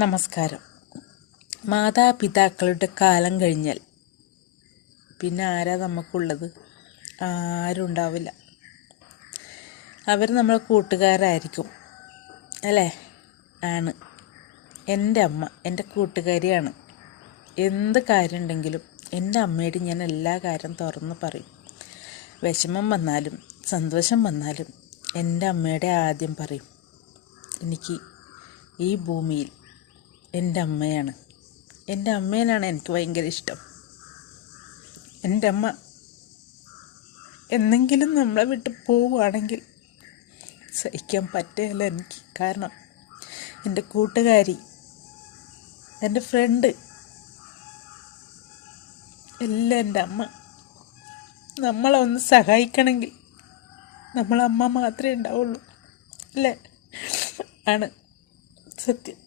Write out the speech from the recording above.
നമസ്കാരം. മാതാപിതാക്കളുടെ കാലം കഴിഞ്ഞാൽ പിന്നെ ആരാ നമുക്കുള്ളത്? ആരും ഉണ്ടാവില്ല. അവർ നമ്മളെ കൂട്ടുകാരായിരിക്കും അല്ലേ? ആണ്. എൻ്റെ അമ്മ എൻ്റെ കൂട്ടുകാരിയാണ്. എന്ത് കാര്യം ഉണ്ടെങ്കിലും എൻ്റെ അമ്മയോട് ഞാൻ എല്ലാ കാര്യം തുറന്ന് പറയും. വിഷമം വന്നാലും സന്തോഷം വന്നാലും എൻ്റെ അമ്മയുടെ ആദ്യം പറയും. എനിക്ക് ഈ ഭൂമിയിൽ എൻ്റെ അമ്മയാണ്. എൻ്റെ അമ്മേനാണ് എനിക്ക് ഭയങ്കര ഇഷ്ടം. എൻ്റെ അമ്മ എന്തെങ്കിലും നമ്മളെ വിട്ട് പോവുകയാണെങ്കിൽ സഹിക്കാൻ പറ്റില്ല എനിക്ക്. കാരണം എൻ്റെ കൂട്ടുകാരി, എൻ്റെ ഫ്രണ്ട് എല്ലാം എൻ്റെ അമ്മ. നമ്മളെ ഒന്ന് സഹായിക്കണമെങ്കിൽ നമ്മളമ്മ മാത്രമേ ഉണ്ടാവുള്ളൂ അല്ലേ? ആണ് സത്യം.